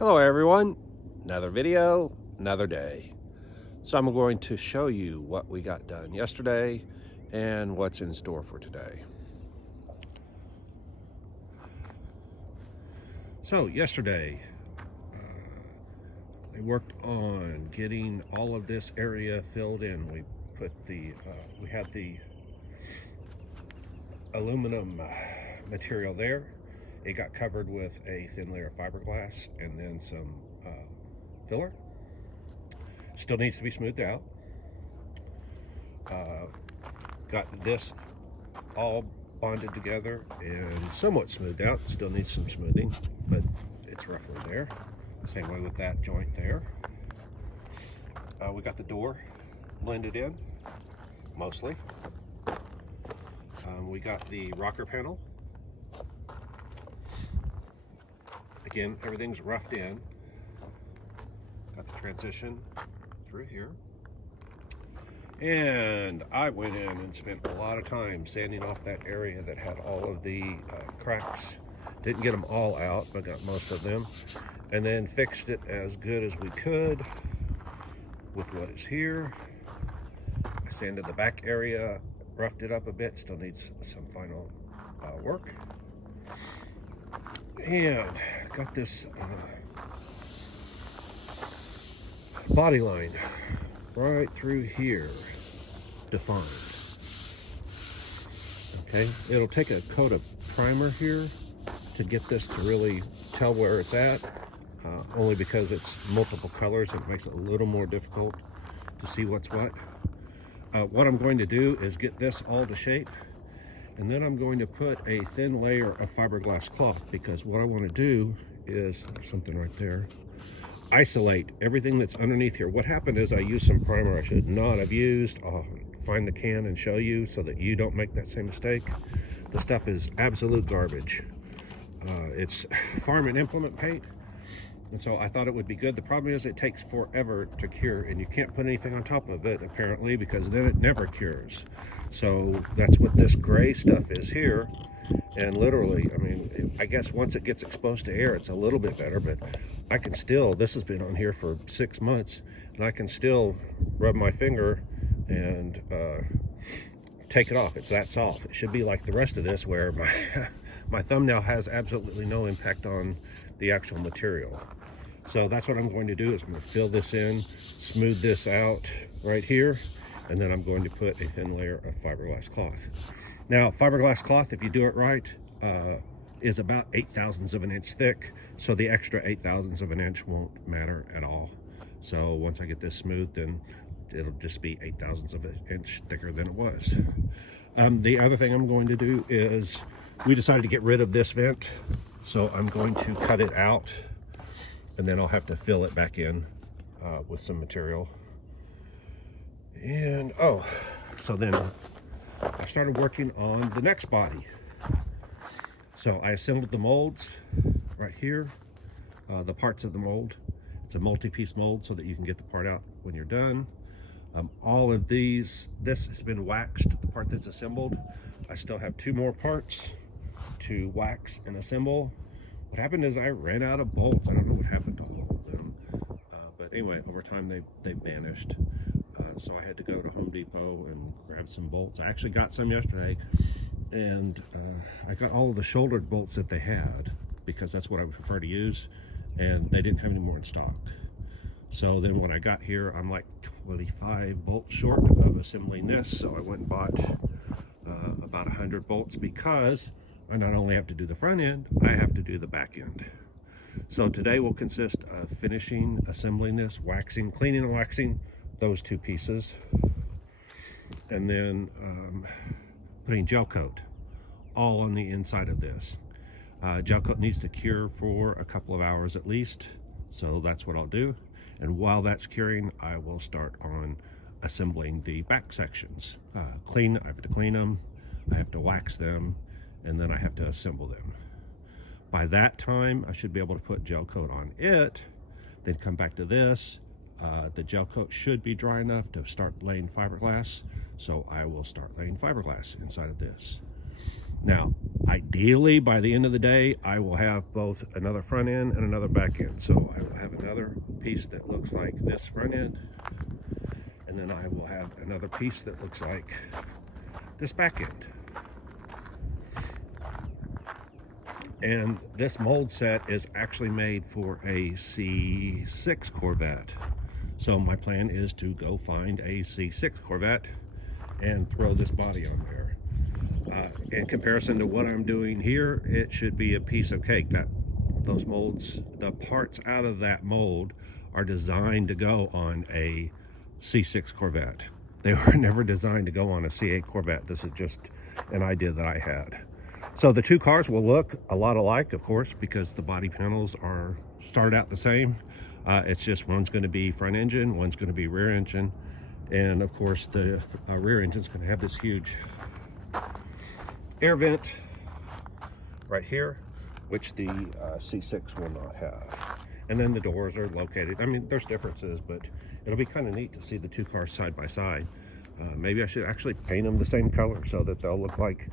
Hello everyone, another video, another day. So I'm going to show you what we got done yesterday and what's in store for today. So yesterday, we worked on getting all of this area filled in. We put we had the aluminum material there. It got covered with a thin layer of fiberglass and then some filler. Still needs to be smoothed out. Got this all bonded together and somewhat smoothed out. Still needs some smoothing, but it's roughly there. Same way with that joint there. We got the door blended in, mostly. We got the rocker panel. Again, everything's roughed in. Got the transition through here. And I went in and spent a lot of time sanding off that area that had all of the cracks. Didn't get them all out, but got most of them. And then fixed it as good as we could with what is here. I sanded the back area, roughed it up a bit, still needs some final work. And got this body line right through here defined. Okay, it'll take a coat of primer here to get this to really tell where it's at, only because it's multiple colors. It makes it a little more difficult to see what's what. What I'm going to do is get this all to shape, and then I'm going to put a thin layer of fiberglass cloth, because what I want to do is, there's something right there, isolate everything that's underneath here. What happened is I used some primer I should not have used. I'll find the can and show you so that you don't make that same mistake. The stuff is absolute garbage. It's farm and implement paint, and so I thought it would be good. The problem is it takes forever to cure, and you can't put anything on top of it apparently, because then it never cures. So that's what this gray stuff is here. And literally, I mean, I guess once it gets exposed to air, it's a little bit better, but I can still, this has been on here for 6 months, and I can still rub my finger and take it off. It's that soft. It should be like the rest of this, where my thumbnail has absolutely no impact on the actual material. So that's what I'm going to do, is I'm going to fill this in, smooth this out right here, and then I'm going to put a thin layer of fiberglass cloth. Now, fiberglass cloth, if you do it right, is about 8/1000ths of an inch thick, so the extra 8/1000ths of an inch won't matter at all. So once I get this smooth, then it'll just be 8/1000ths of an inch thicker than it was. The other thing I'm going to do is, we decided to get rid of this vent, so I'm going to cut it out, and then I'll have to fill it back in with some material. And so then I started working on the next body. So I assembled the molds right here, the parts of the mold. It's a multi-piece mold so that you can get the part out when you're done. All of this has been waxed, the part that's assembled. I still have 2 more parts to wax and assemble. What happened is I ran out of bolts. I don't know what happened to all of them. But anyway, over time they vanished. So I had to go to Home Depot and grab some bolts. I actually got some yesterday, and I got all of the shouldered bolts that they had, because that's what I would prefer to use, and they didn't have any more in stock. So then when I got here, I'm like 25 bolts short of assembling this, so I went and bought about 100 bolts, because I not only have to do the front end, I have to do the back end. So today will consist of finishing, assembling this, waxing, cleaning and waxing those 2 pieces, and then putting gel coat all on the inside of this. Gel coat needs to cure for a couple of hours at least, so that's what I'll do. And while that's curing, I will start on assembling the back sections. I have to clean them, I have to wax them, and then I have to assemble them. By that time, I should be able to put gel coat on it, then come back to this. The gel coat should be dry enough to start laying fiberglass, so I will start laying fiberglass inside of this. Now, ideally, by the end of the day, I will have both another front end and another back end. So I will have another piece that looks like this front end, and then I will have another piece that looks like this back end. And this mold set is actually made for a C6 Corvette. So my plan is to go find a C6 Corvette and throw this body on there. In comparison to what I'm doing here, it should be a piece of cake. Those molds, the parts out of that mold are designed to go on a C6 Corvette. They were never designed to go on a C8 Corvette. This is just an idea that I had. So the two cars will look a lot alike, of course, because the body panels are started out the same. It's just one's going to be front engine, one's going to be rear engine. And of course, the rear engine's going to have this huge air vent right here, which the C6 will not have. And then the doors are located. I mean, there's differences, but it'll be kind of neat to see the two cars side by side. Maybe I should actually paint them the same color so that they'll look like,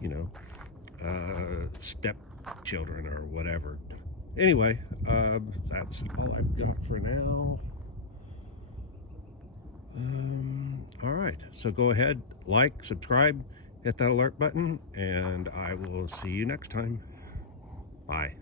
you know, stepchildren or whatever. Anyway, that's all I've got for now. All right, so go ahead, like, subscribe, hit that alert button, and I will see you next time. Bye.